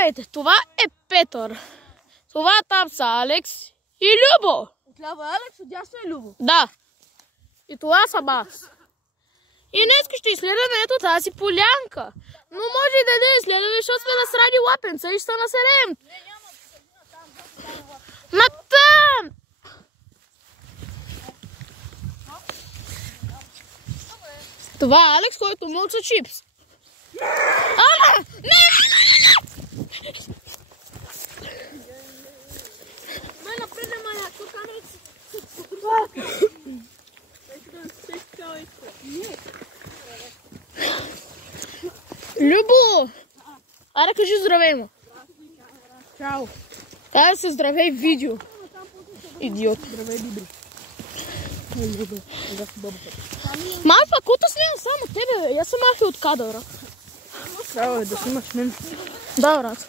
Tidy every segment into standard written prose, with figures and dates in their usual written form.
Здравейте, това е Петър. Това там са Алекс и Любо. Отляво е Алекс, отдясно е Любо. Да. И това съм аз. И днес ще изследваме ето тази полянка. Но може и да не изследваме, защото сме насрани лапенца и ще се населем. Не, няма там. На там! Това е Алекс, който мълча чипс. Ама! Не! Ме напреде маня, тук камерата Любо! Аре, кажи здравей му. Чао. Дай се здравей в видео. Идиот. Здравей, Бибри. Малфа, куто снимам само тебе, бе. Я съм Малфи от кадъра. Трябва да снимаш мен. Да, брат.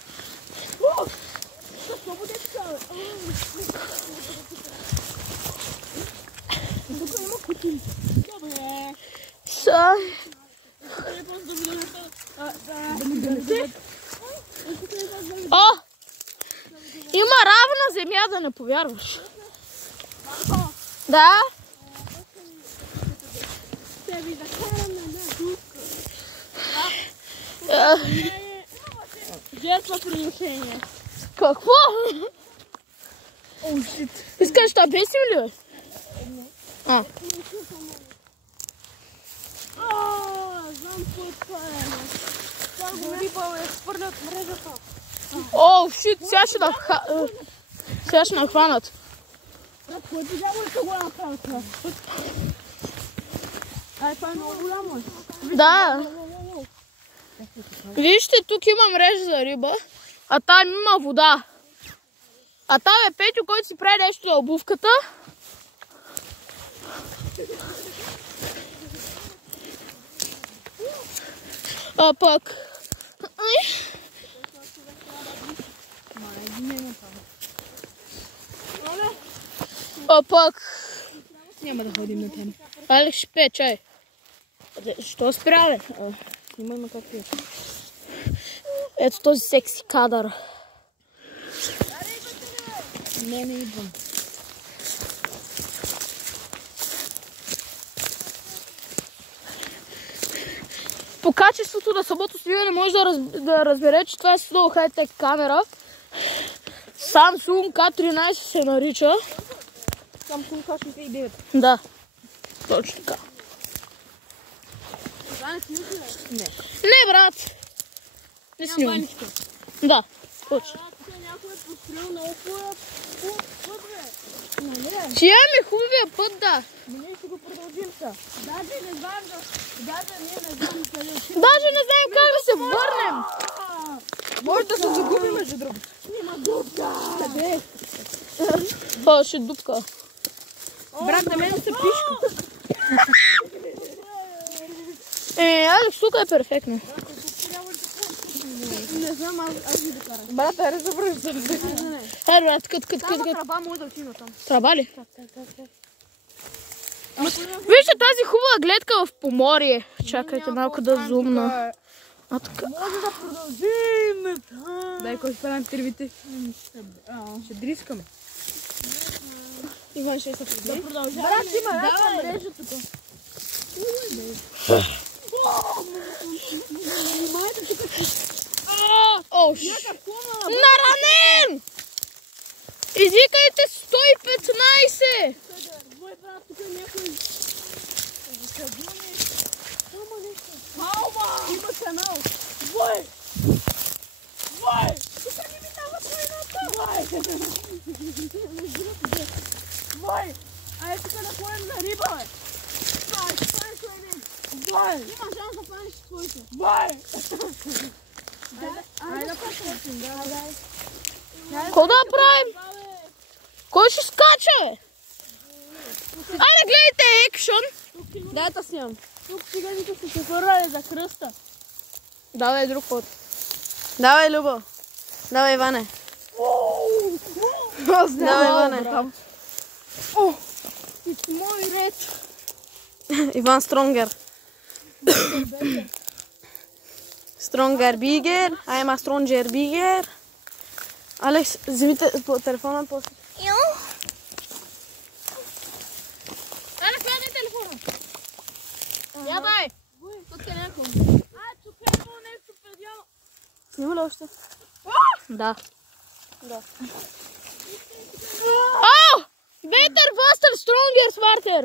Тук има кутин. Добре. Са. О! Има равна земя, да не повярваш. Да? Тебе да карам на жертва приношение. Какво? О, шит. Искаш да бесим ли, бе? А. Знам какво е това, бе. Това го риба, бе, свърлят мрежата. О, шит, сега ще нахванат. Брат, който няма да го направят? Ай, това е много голямо. Да. Вижте, тук има мрежа за риба, а там има вода. А там е Петю, който си прави нещо на обувката. А пък... А пък... Няма да ходим на там. Алекс ще пие чай. Що спря, бе? Снимай ме как пиеш. Ето този секси кадър. Не идвам. По качеството на самото снимане може да разбере, че това е много хай-тек камера. Samsung K13 се нарича. Samsung K69. Да, точно така. Това не снимаш ли? Не. Не, брат. Не Няма снимам. баничка. Да, точно. Тук някой е построил много път, бе. Че имаме хубавия път, да. Ние ще го продължим са. Даже не знам, ние не знам къде. Даже не знаем как да се върнем. Може да се загубим между другото. Има дупка. Къде? Това ще дупка. Брат, на мен се пишка. Алекс, тук е перфектно. Не знам, аз ви докарам. Брат, аре завръщам. Хайде, брат, кът. Там тръба може да отида там. Тръба ли? Вижте тази хубава гледка в поморие. Чакайте малко да зумна. А така. Може да продължим. Дай, кой ще правим трибите? Ще дрискаме. Иван ще се продължим. Да продължаваме. Брат, има някаква мрежа тук. Внимайте тук. О, наранен! Извикайте 115! Мой брат, тук е някой... Няма нещо. Халма! Има канал. Вой! Тук не ми дава плайната. Вой! Ай, тук да ходим на риба, бе. Ще фанеш един. Вой! Има шанс да фанеш твоите. Вой! Айде да посрещим, дай. Какво да правим? Кой ще скача, бе? Айде, гледайте екшън. Дай да снимам. Тук циганите са се върнали за кръста. Давай друг ход. Давай, Любо. Давай, Иване. Давай, Иване. It's мой ред. Иван Стронгер. Stronger bigger. I'm a stronger bigger. Alex, вземите по телефона после. Alex, гледай телефона. Я дай. Тук е някакво. Тук е едно нещо предяло. Снима ли още? Да. О! Better, faster, stronger, smarter.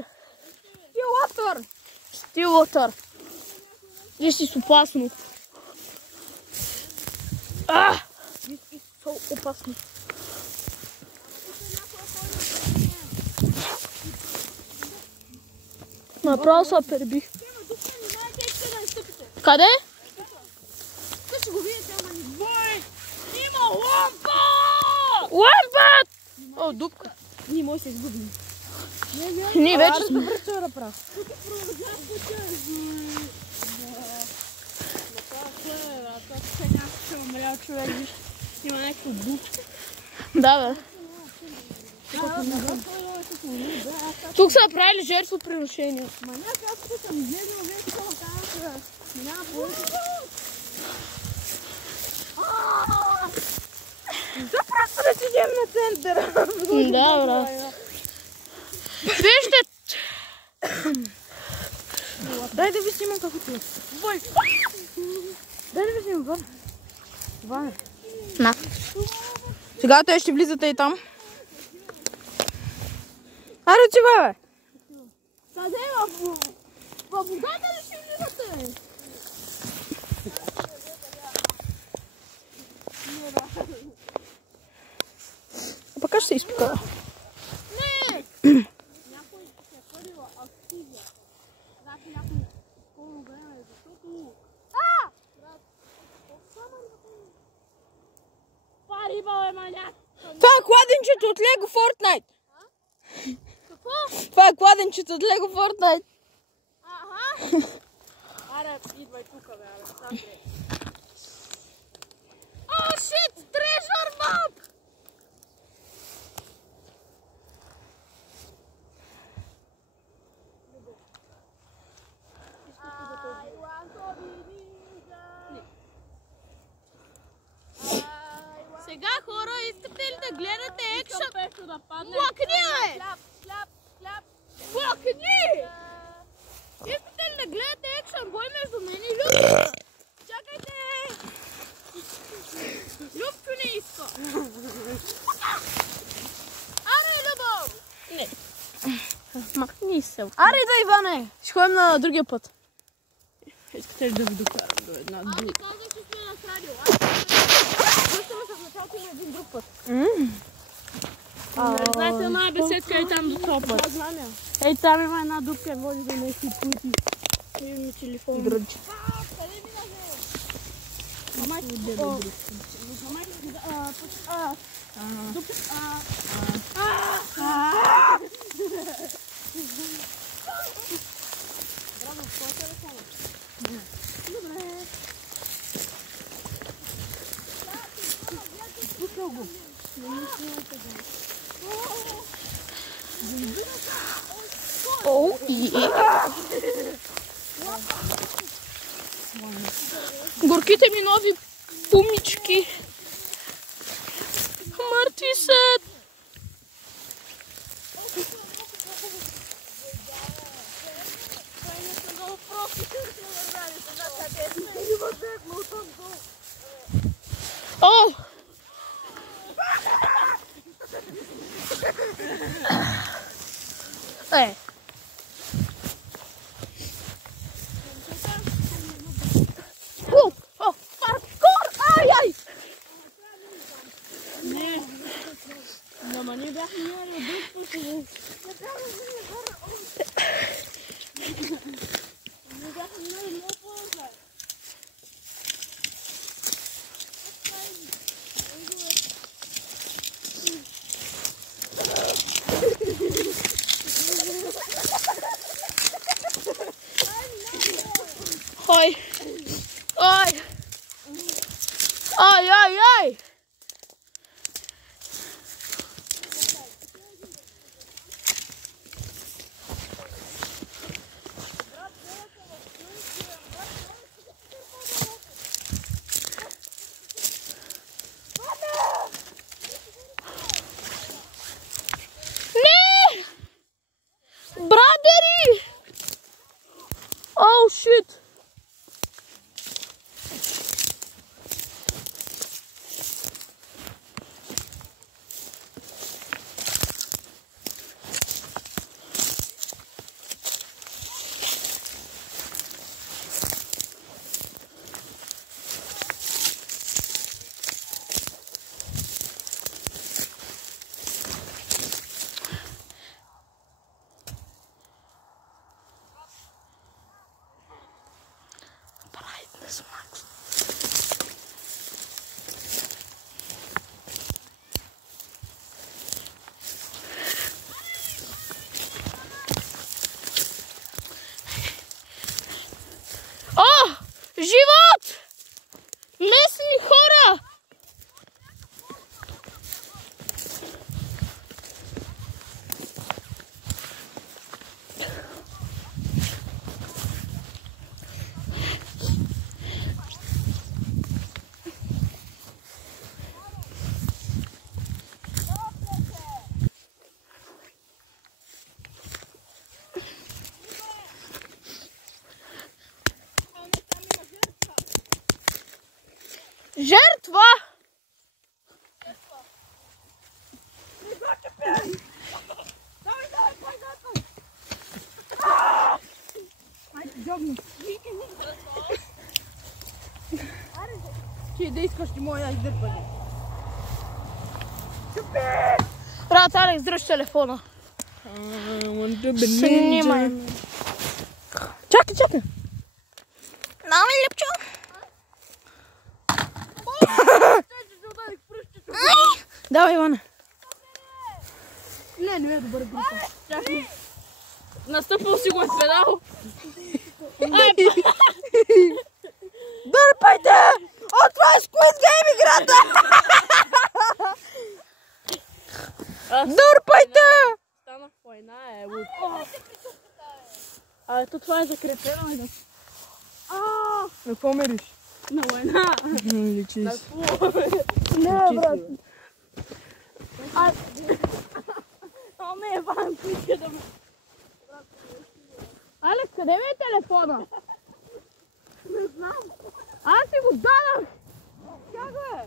Still water. Виж си опасно. Виж са опасно. Направо са пербих. Къде? Тук ще го видите, ама не бой! Има лампа! Лампът! О, дупка. Ние може да се изгубим. Ние вече сме. Тук е проводящата. Човек, виж, има някакво дупка. Да, бе. Тук са правили жертвоприношения. Ма някак аз тук съм изгледал вече това казва, няма повече. Да просто да седем на центъра. Да, бра. Вижте! Дай да ви снимам какво ти е. Бой! Дай да ви снимам, вън. Това е. На. Сега те ще влизате и там. Аре, отивай, бе! Къде е? Във водата ли ще влизате? Пък аз ще се изпика. Не! Някой се е първила активия. Значи някой скоро време, защото... Това риба е маняк! Това е кладенчето от Лего Fortnite. Какво? Това е кладенчето от Лего Fortnite. Аха! Аре, идвай тука, бе, Александре. О, шит! Treasure map! Сега, хора, искате ли да гледате екшън? Пешо да падне. Плакни, бе! Кляп! Плакни! Искате ли да гледате екшън бой между мен и Любчо? Чакайте! Любчо не иска. Аре, Любо! Не. Махни се. Аре, да, Иване! Ще ходим на другия път. Искате ли да ви докарам до една друга? Ами казах, че сме на радио. Връщаме се в началото на един друг път. Знаете, една беседка е там до това път. Ей, там има една дупка, води до нещо пути. Имаме телефон. Дръдче. Къде минахме? Оу, горките ми нови пумички. Мъртви са. О! О, паркур! Ай! Не. Ама ние бяхме минали от друг път. Ние бяхме минали много по-назад. Ой! Ой! Ай! Жертва! Давай, пой. Айде, джобни. Ти да искаш ти моя издърпане. Брат, Алекс, дръж телефона. Снимай. Чакай. Давай, Лепчо. Давай, Ивана. Не е добър група. Чакай. Настъпвал си го е педал. Дърпайте! От това е Squid Game играта! Дърпайте! Станах война, луд. Ето това е закрепено. На какво мериш? На война. Личи. На какво? Не, брат. Не, Иван, пуска да ме... Алекс, къде ми е телефона? Не знам. Аз си го дадах! Как го е?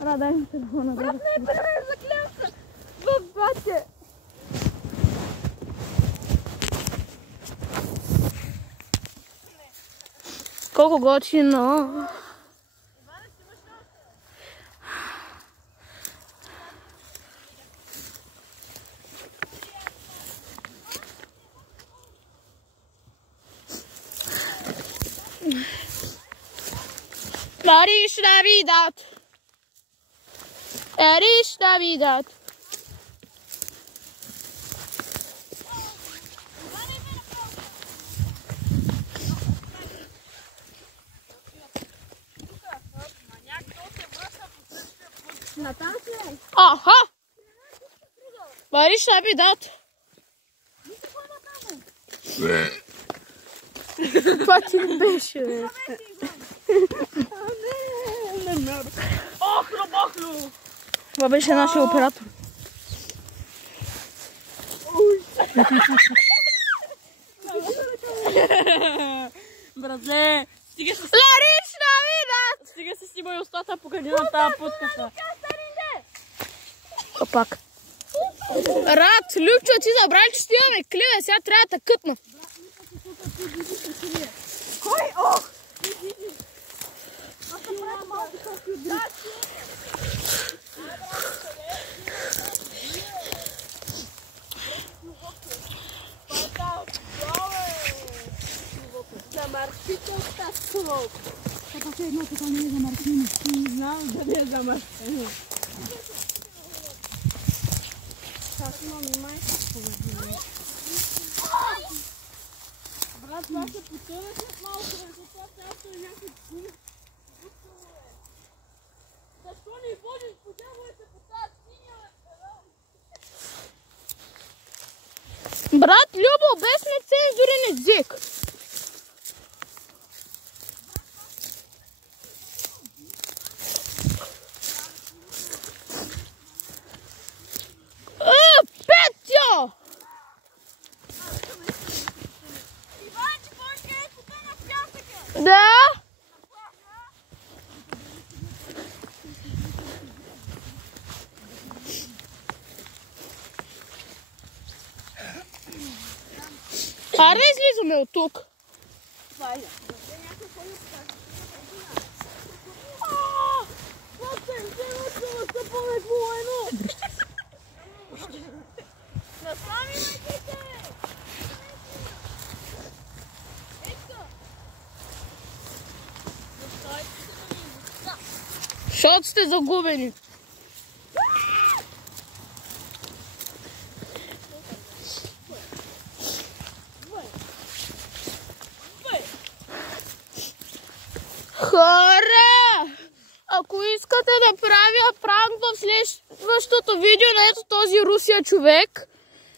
Брат, дай ми телефона. Брат, не е заклевам се. В бате. Колко готино! Feliz Navidad! Feliz Navidad! Аха! Feliz Navidad! Това ти не беше, бе. Охло! Това беше нашия оператор. Братле, стига се Feliz Navidad! Стига се си мой устата покани на тази подкаста. Пак. Рад, Любчо, ти забрали, че ще имаме кливе, сега трябва да кътна. Кой? Ох! Аз съм малко колко от друг. Замърсителта сколок. Това е едно, това не е замърсено. Не знам дали е замърсено. Как имам майка спомени? Брат, това се потъна след малко, защото цялото е някакви гуми. Защо не водиш по дяволите по тази синя, бе? Брат, Любо, без нецензурен език. Петя! Иван, ти помниш къде е потъна в пясъка? Да? Аре, излизаме от тук. Това е. Защото сте загубени. Хора! Ако искате да правя пранк в следващото видео на ето този русия човек,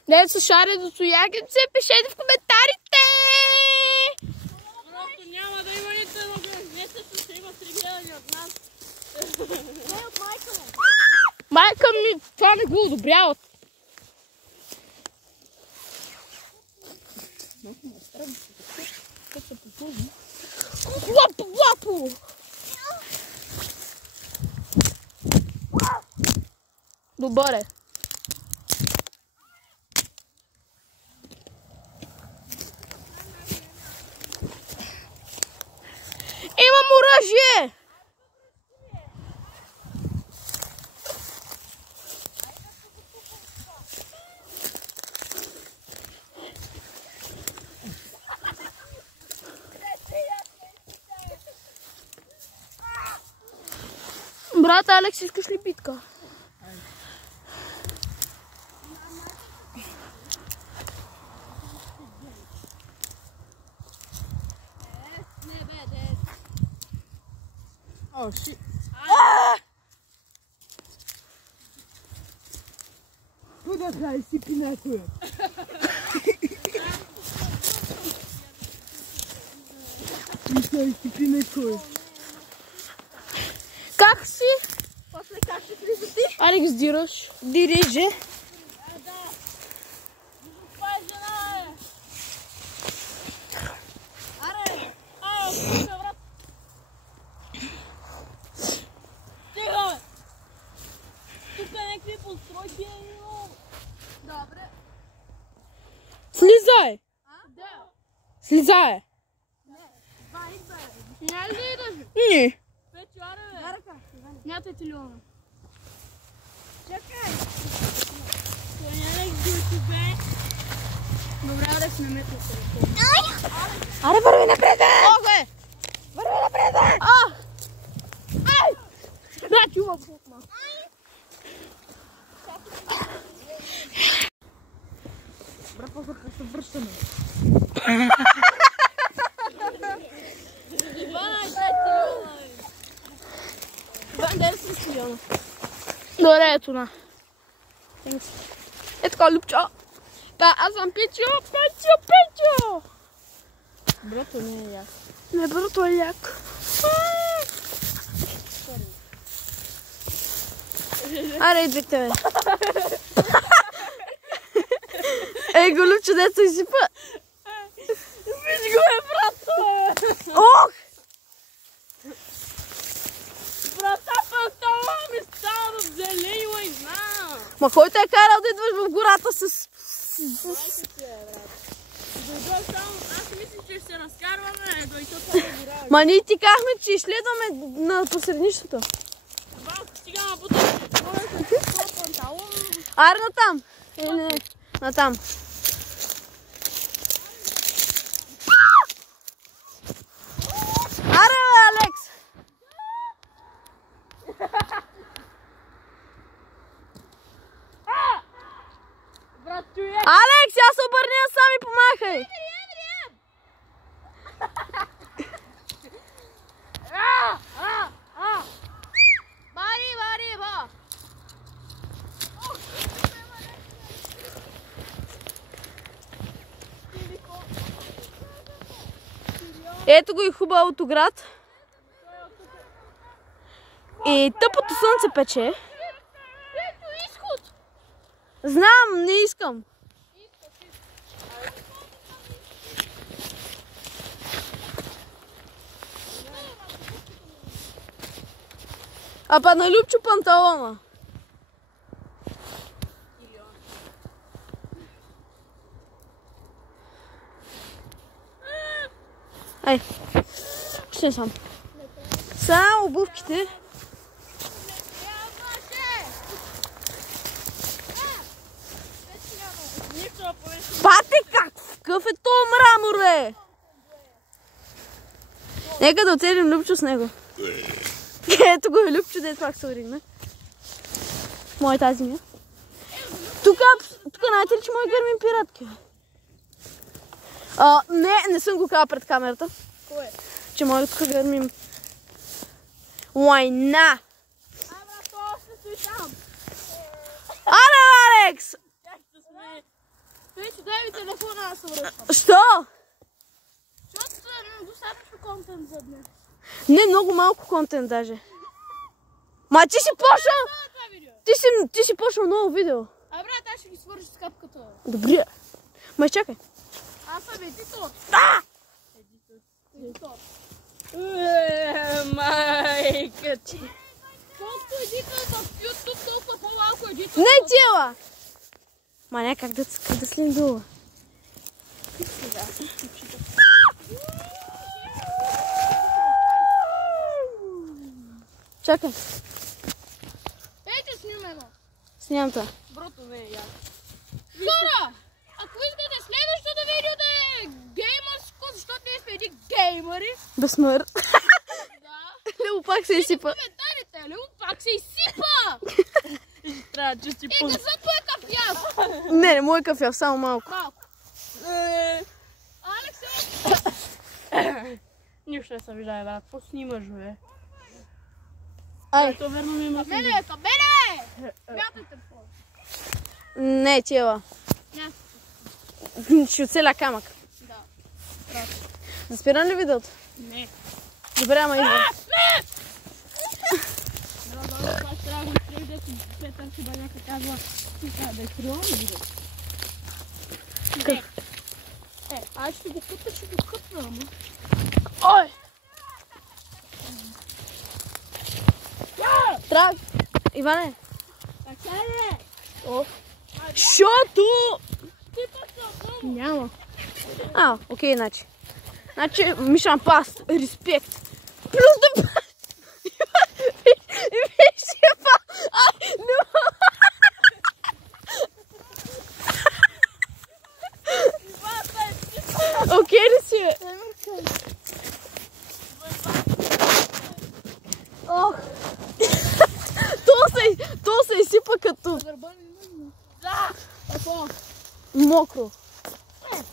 дето се шари до соягинце, пишете в коментарите! Просто няма да има нито едно гледане, ще има 3 гледания от нас. Не от майка му. Майка ми това не го одобряват. Лапо! Добър е. Имам оръжие! Брат Алекс, искаш ли битка? О, shit. Куда трябва си пинато? Мисля, си пинато. Как си? После как ще влиза ти? Алекс, дираш. Дириже. Да. Това е жена, бе. Аре, пуска, брат. Тихо, бе. Тук някакви постройки е имало. Добре. Слизай! Да. Слизай! Няма ли да идаш? Не. Печо, аре, бе. Мятайте ли она? Чакай! Това няма ли да бе? Добре, Алекс, не метна телефон. Аре, върви напред! Охе! Върви напред! Ай! Да, чува путна. Брат, после как се връщаме? Добре, ето на. Ето така, Любчо. Да, аз съм Печо, Печо! Брато не е як. Не, брато е як. Аре, идвайте, бе. Ей, го Любчо, деца изсипа. Виж го, бе, брато! Ох! Брата, пантала ми става зелила и знам. Ма кой те е карал да идваш в гората с... Дойдох само, аз мислих, че ще се разкарваме, дойдох да гора. Ма ние ти казахме, че изследваме на посреднището. Стига ма потъм, панталон. Аре, натам. Не, натам. Аре, Алекс. Брат, чуя. Алекс, аз се обърни насам и помахай. Бари, ба. Ето го и хубавото град. И тъпото слънце пече. Знам, не искам. А па на Любчо панталона. Ай, ще сам. Само обувките. Пати, какъв е то мрамор, бе? Нека да оцелим Любчо с него. Ето го е Любчо, дето пак се оригна. Моя тази ми. Тук знаете ли, че мой гърмим пиратки? Не съм го казал пред камерата. Кое? Че мой тук гърмим лайна. Брат, това още стои там. Аре, Алекс! Печо, дай ми телефона, аз се връщам. Що? Защото е достатъчно контент за днес. Не, много малко контент даже. Ма ти си почнал... Ти си почнал ново видео. Брат, аз ще ги свържа с капката. Добре. Ма чакай. Аз съм едитор. Да! Едитор. Майка ти. Колкото едител в YouTube, толкова по-малко едител. Не цела! Ма не, как да слим долу? Чакай. Ейте, снимай едно. Снимам това. Брото не е яко. Хора, ако искате следващото видео да е геймърско, защото ние сме едни геймъри. Безмър. Да. Лео пак се изсипа. Коментарите, Лео пак се изсипа. Трябва да чисти пълно. Газът му е кафяв. Не му е кафяв, само малко. Малко. Алекс е... Нищо не се вижда, брат. Поснимаш, бе. Ай. То верно ми има... Мене, кабеле! Мятайте по. Не, цела. Не. Ще оцеля камък. Да. Да спирам ли видеото? Не. Добре, ама идва. Не! Това ще трябва да го изтрих, дето Петър си баняка казва, ти трябва да изтрилам видеото. Аз ще го къпна, ама. Ой! Трябва... Иване. Така ли? Шото! Ти пък съм. Няма. Окей, значи. Значи, Мишан пас, респект. Плюс да пас. Виж я па. Ай, ну. Окей ли си, бе? Ох. То се изсипа като мокро.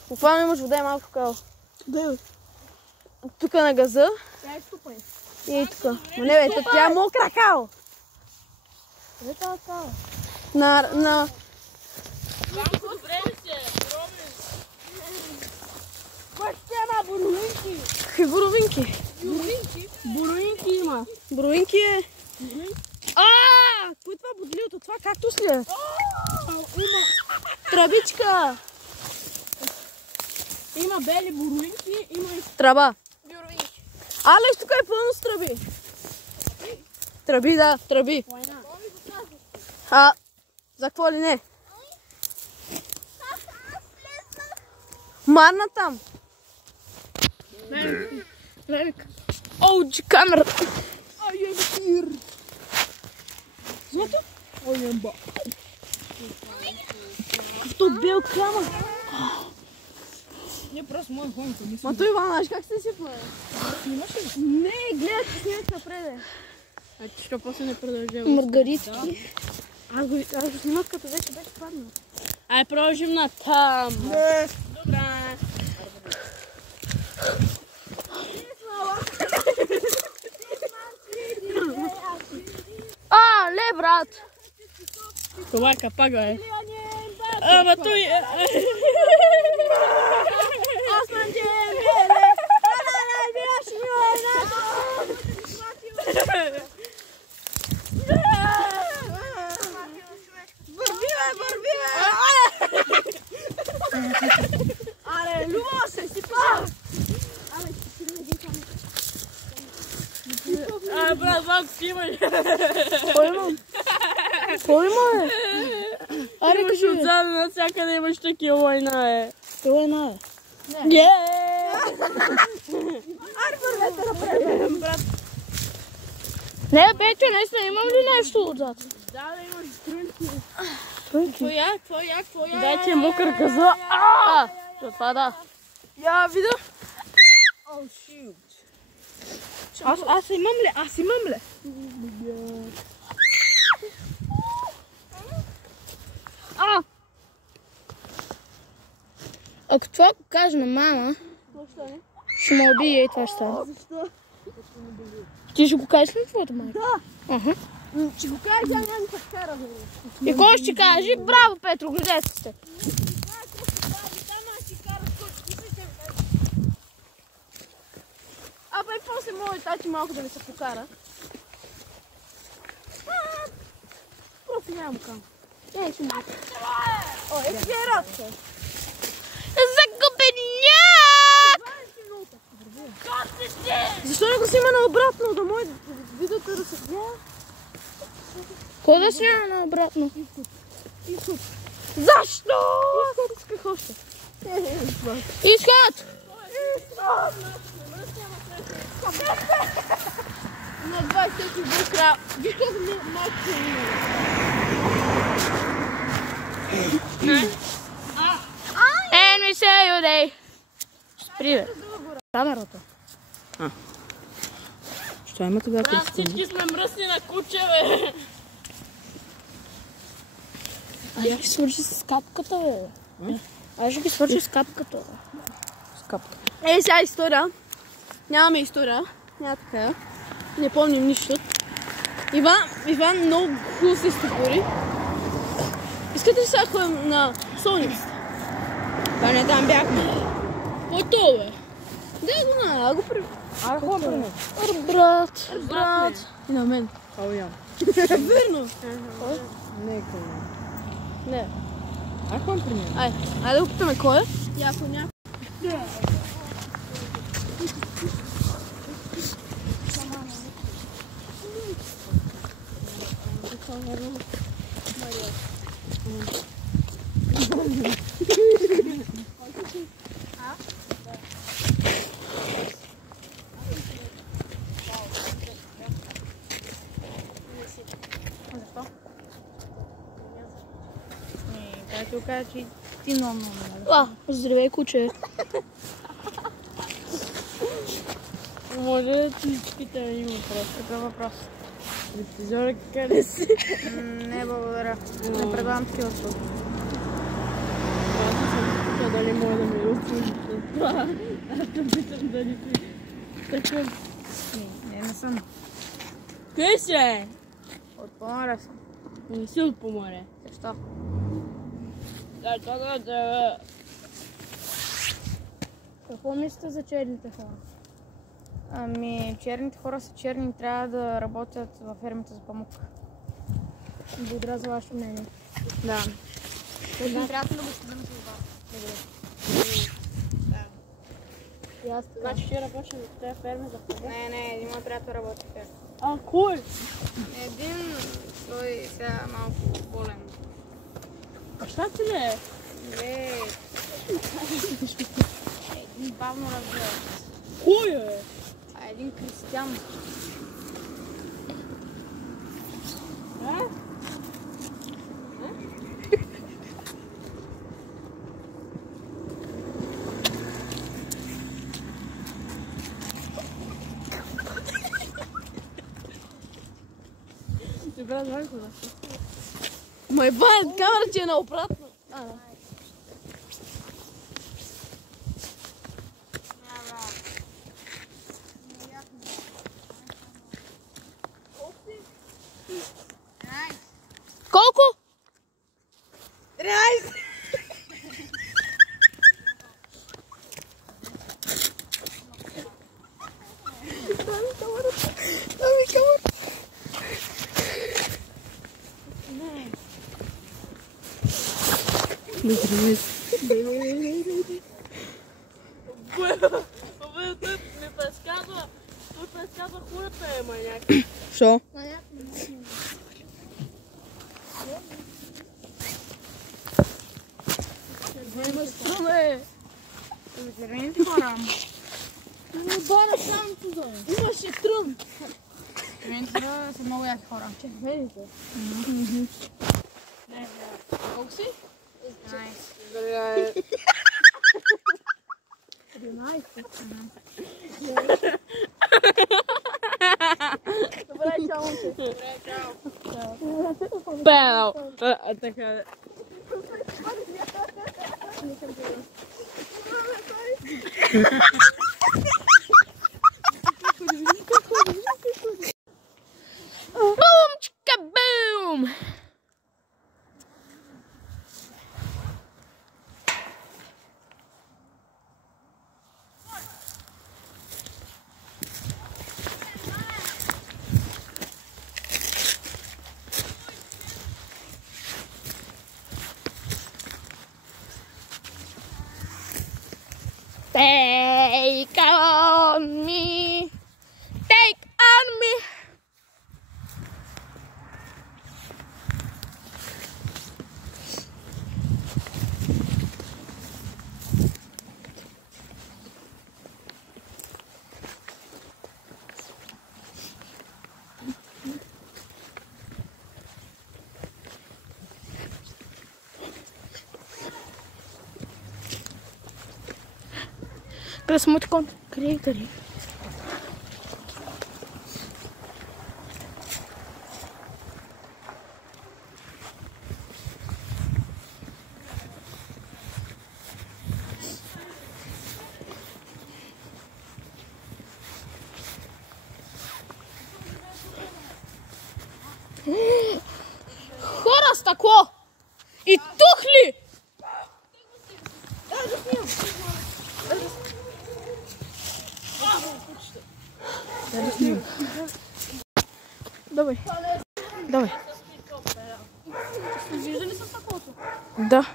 Буквално имаш вода и малко као. Тук на газа. И тук. Но не бе, тя е мокра као. Къде това као? На... Малко време се, Ромин. Баща има боровинки. Какви боровинки? Боровинки има. Боровинки е... Кой това бодлилото? Това кактус ли е? Има. Тръбичка. Има бели боровинки, има и Тръба. боровинки. Алекс, тук е пълно с тръби. Тръби, да, тръби. За какво ли не? Марна там. Левик. Оуджи камерата. Ай, е бир. Злато? Ой, е ба. Като бел камък. Не, просто моят хонка не съм. Ма той Иван, знаеш как се сипва? Снимаш ли? Не, гледай, снимаш напред. Що после не продължава? Маргаритки. Аз го снимах като вече беше паднал. Ай, продължим на там. Не. Добре. Ле, брат. Това е капага, е. Ама той... Аз съм джембеле. Върви, Аре, любо се сипа. Брат, снимай. Кой има? Аре, Имаш отзади навсякъде, имаш такива война, е. Война е. Аре, вървете напред, брат. Не, Петю, наистина имам ли нещо отзад? Да, имаш струнки. Трънки? Какво я? Дай ти е мокър газа. Това да. Я видя. О, шут. Аз имам ли? Ако това го кажа на мама, ще ме убие и това ще стане. Защо? Ти ще го кажеш ли на твоята майка? Да. Ще го кажа, тя няма да кара. И кой ще каже? Браво, Петро, гледайте сте. Абе, и после може тати малко да ми се покара. Просто нямам кам. Ще малко. О, експератка. Загубеняк! Защо не го снима наобратно? Да може видеото да се гледа? Кой да снимаме наобратно? Изход. Защо? Изход исках още. Изход! На 20 бъл крал. Виж колко малко се And we say you day. Спри, бе. Камерата. Що има тогава Брат, всички сме мръсни на куче, бе. Ай, ще ги свърши с капката, бе. Ай, ще ги свърши с капката, бе. С капка. Ей, сега история. Нямаме история. Няма така. Не помним нищо. Иван много хубаво се стопори. Искате ли сега ходим на солницата? Да не там бяхме. Който, бе? Дай го на, го при... Ай, ходим. Брат. Брат. И на мен. О, я. Верно. Не, къде. Не. Ай, ходим при мен. Айде да го питаме кой е. Яко някой. Той каза, че ти много. Здравей, куче. Може да ти питам един въпрос. Какъв въпрос? Ревизора, къде си? Не, благодаря. Не предлагам такива услуги. Аз не съм питал дали може да ми обслужи това. Аз те питам дали ти такъв. Не съм. Къде си е? От по-море съм. Не си от по море. Защо? Да, това да... Какво мислите за черните хора? Ами, черните хора са черни и трябва да работят във фермите за памук. Благодаря за вашето мнение. Да. Приятно да го следим с вас. Благодаря. И аз така. Значи ще работим в тези ферми за хора? Не, един мой приятел работи в ферма. А, кой? Един, той сега малко болен. Баща ти ли е? Не. Един бавно развива. Кой е? А един Кристиян. А? Добре, знам го да. Май Иван, камера ти е наобратно. Колко? 13! Той предсказва хулята е, маняк. Шо? Струме! Червените хора. Бана сам туда. Имаше трън. Червените хора са много яки хора. Червените. Колко си? 11. 11. Добре, чао. Добре, чао. Пел! Така. Boom, chicka boom! Take on me, take on me. Къде са моите креатори? Хора, стъкло! И тухли! Давай. Давай. Виждали са стъклото? Да.